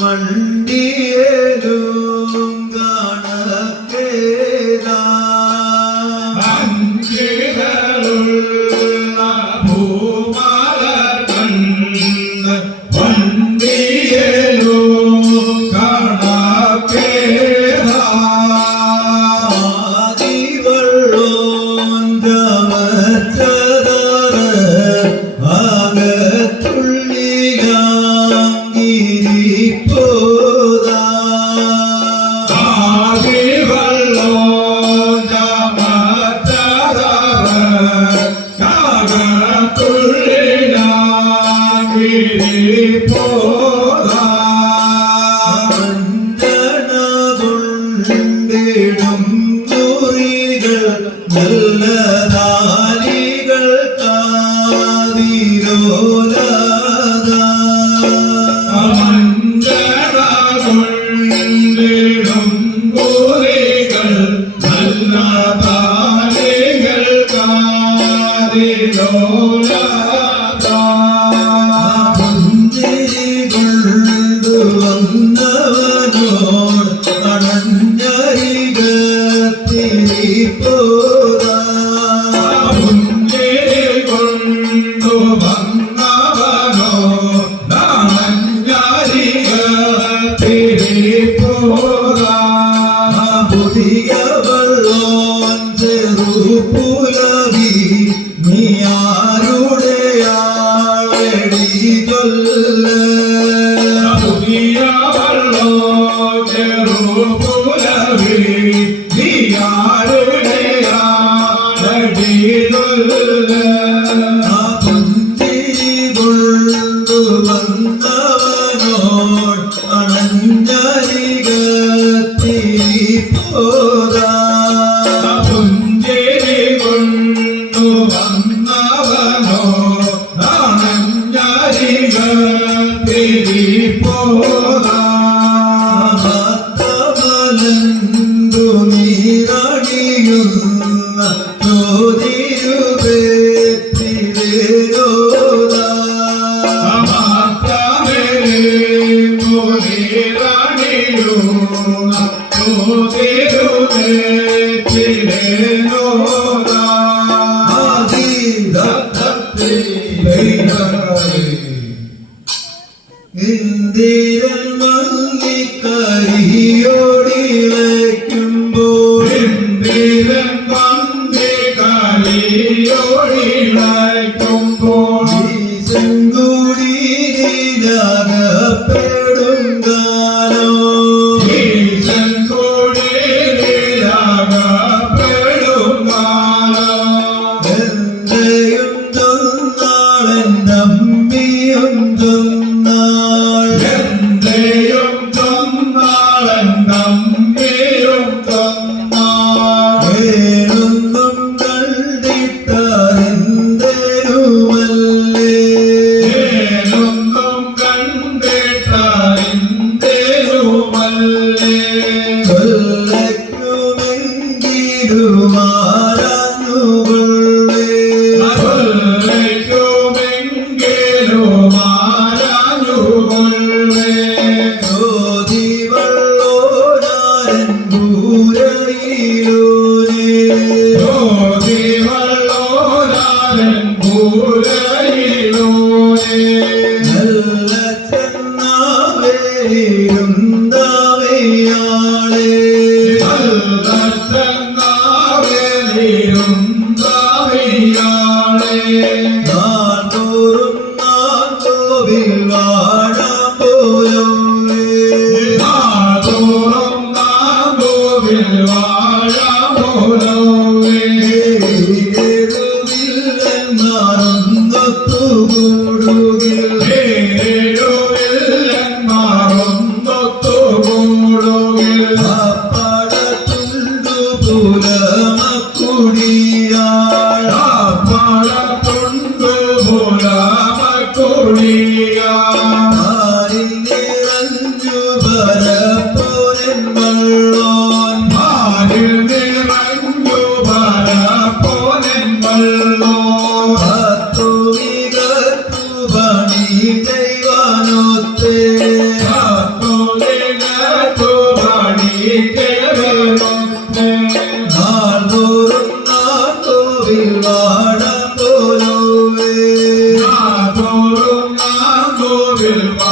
മണ്ടിയേലും रे হলো നാഗോവിൽ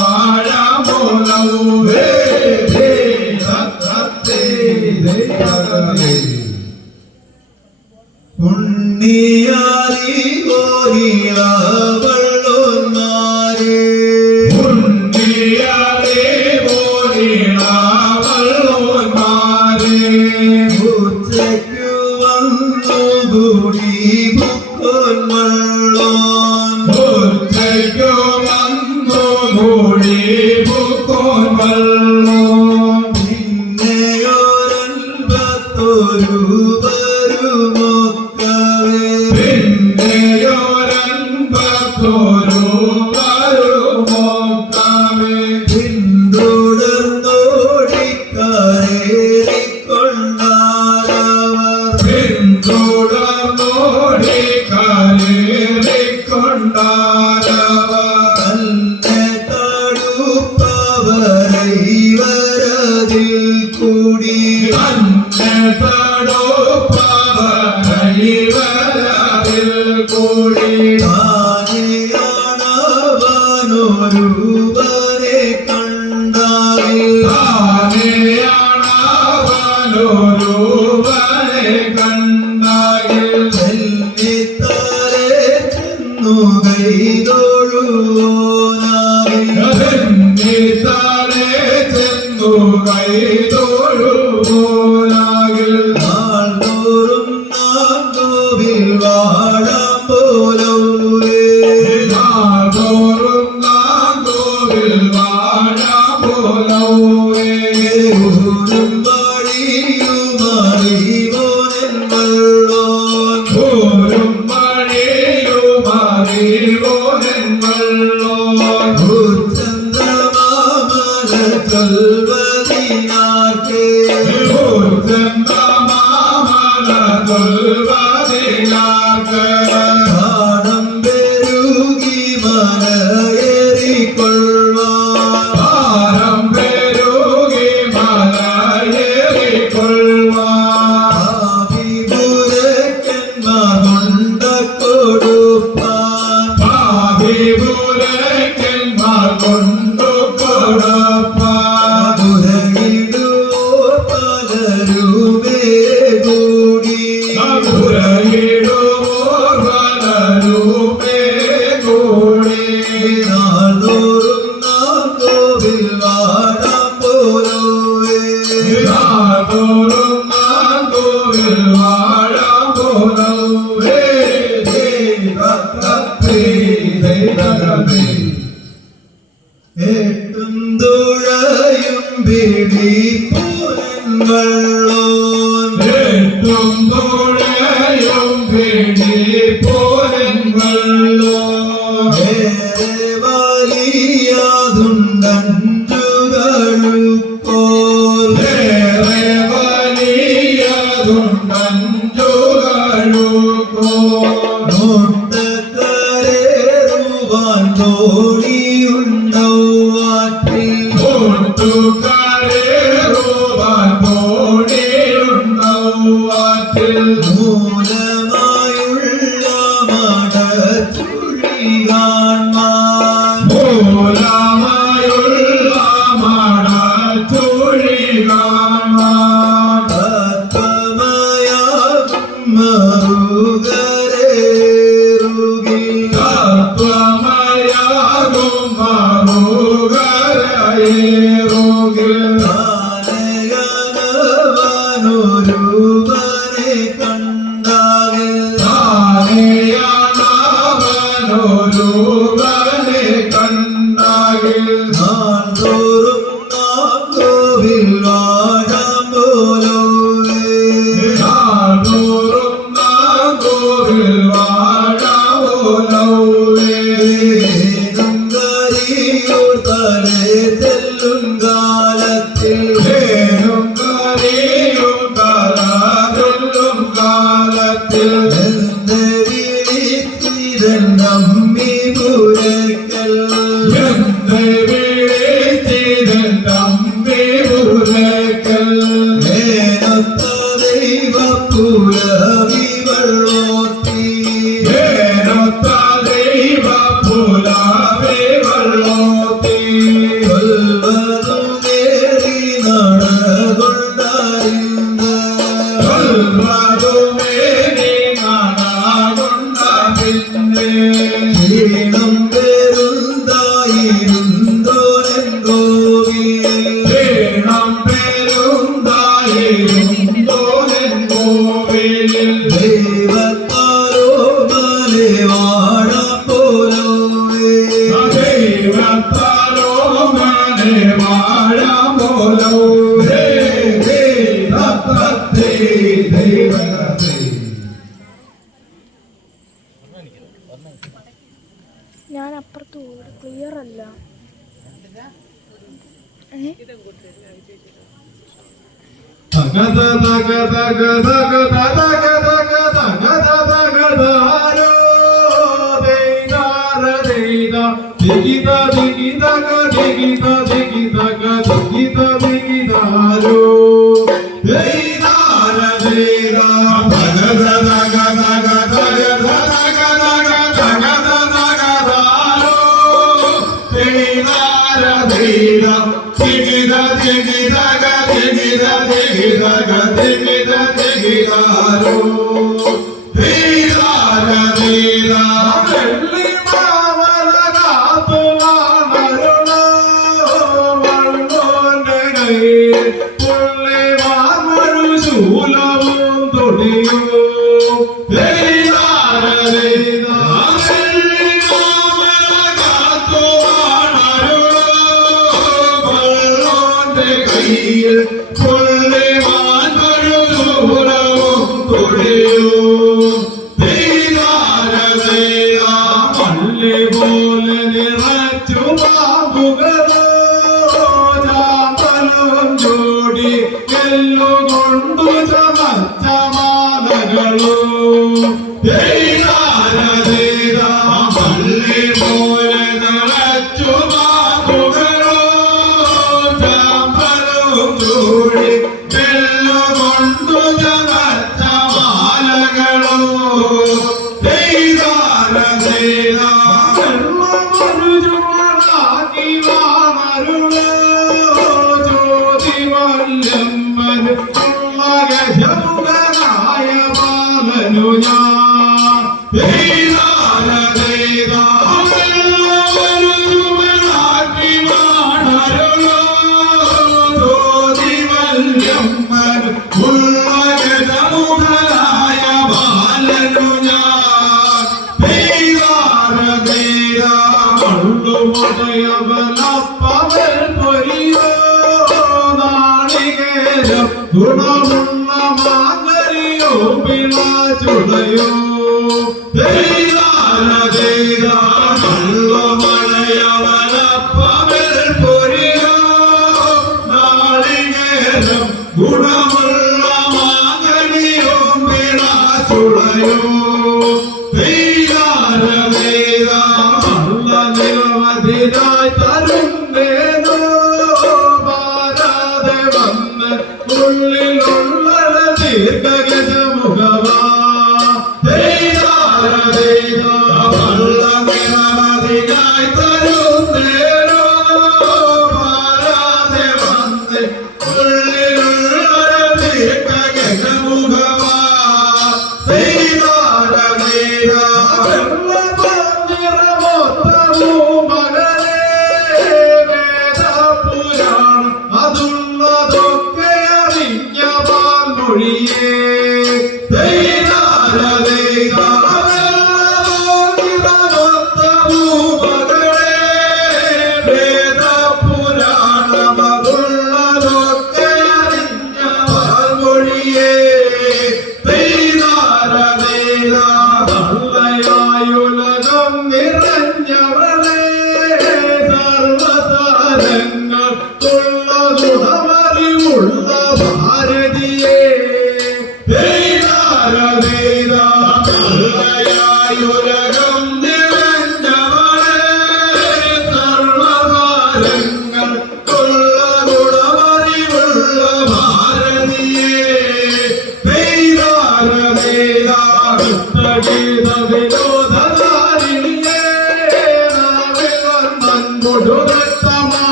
Lord. దిగిరా దిగిరా దిగిరా దిగిరా దిగిరారో കൊള്ളുമുടയവനപ്പവൽ vida.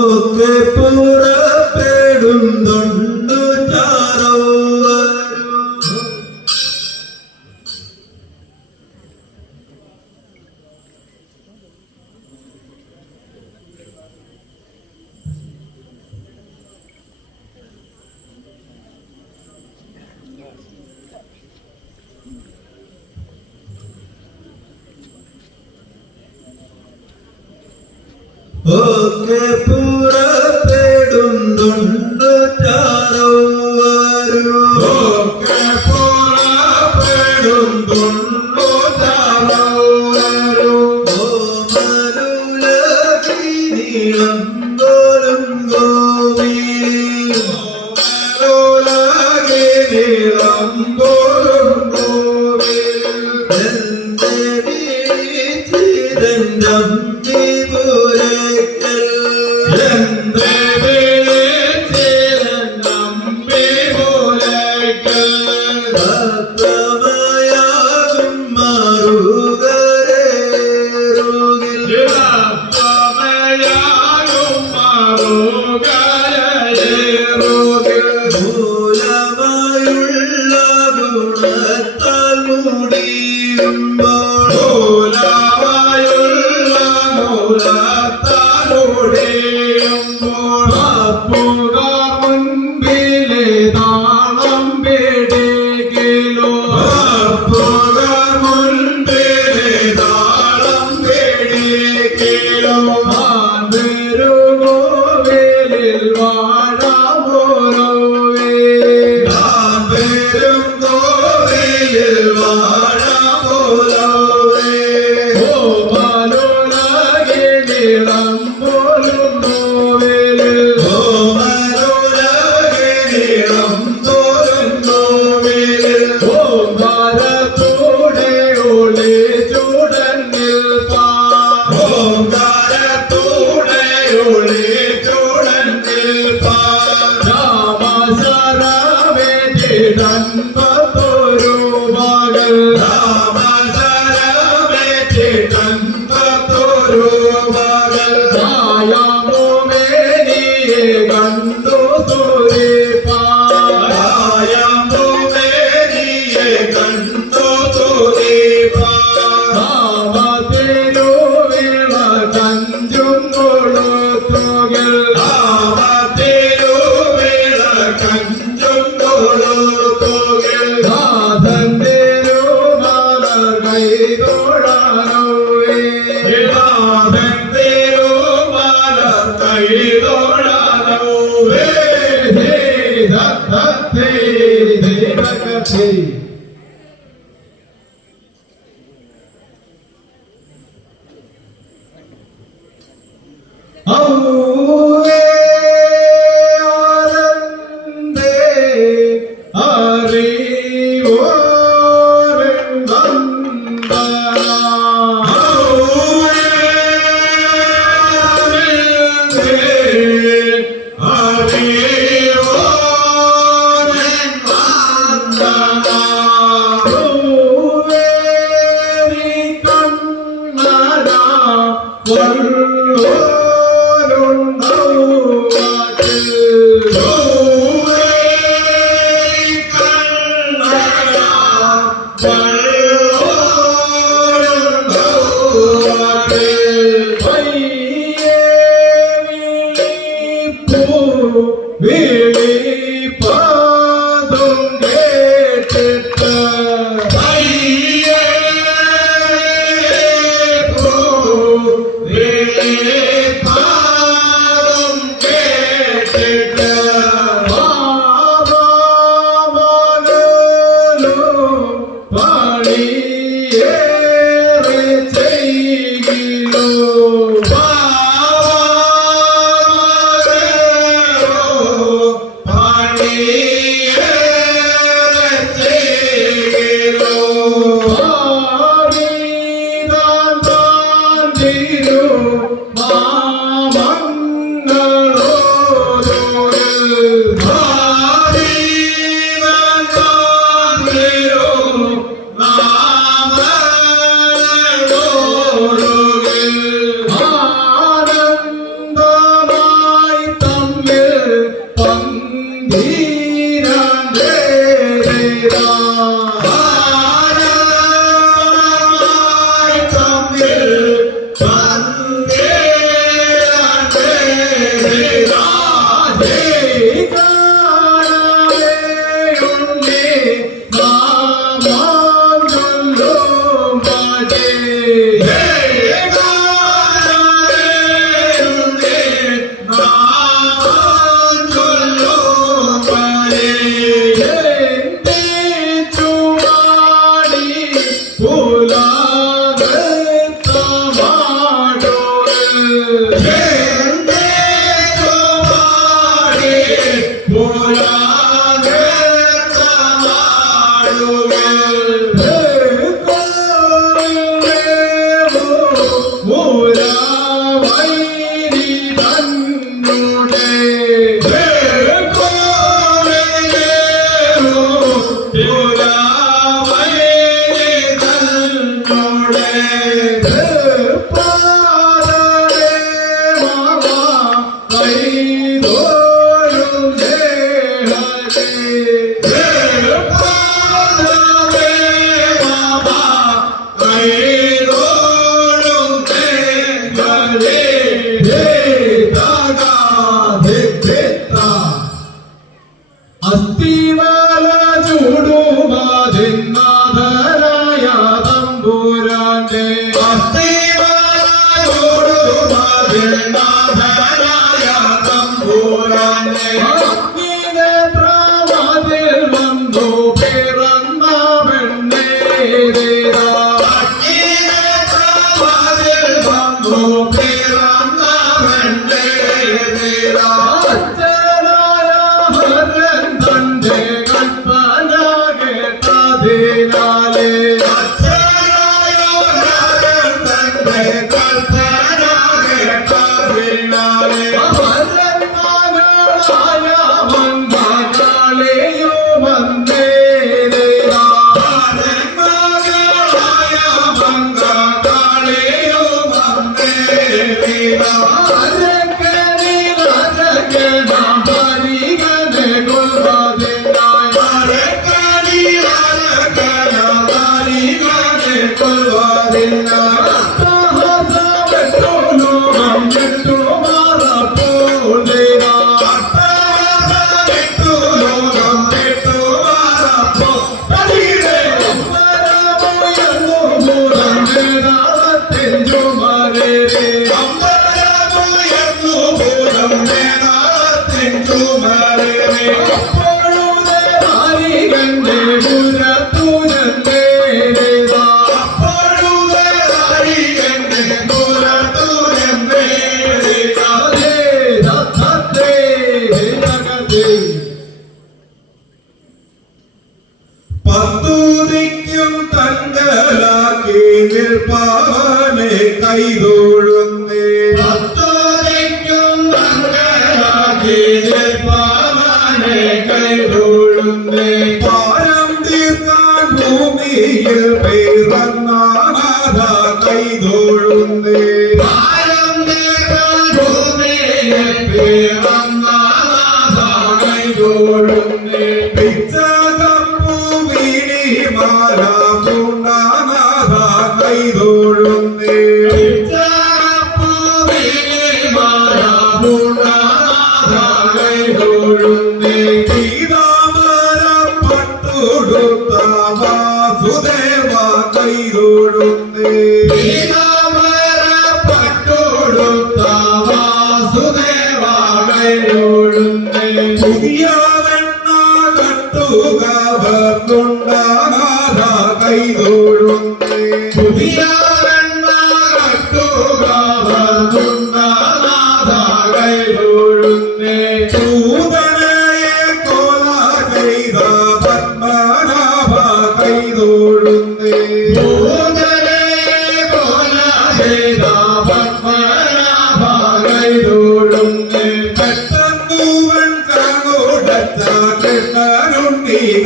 বুকে পুরা Nara. Hello. Amen.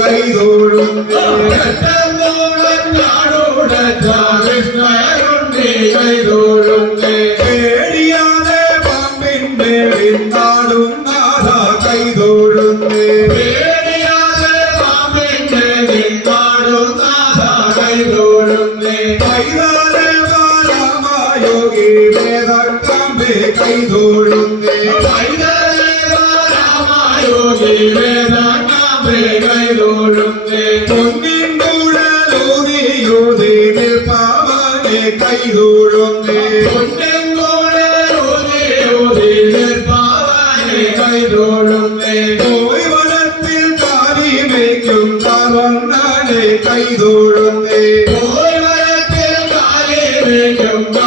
கைதோடும் You.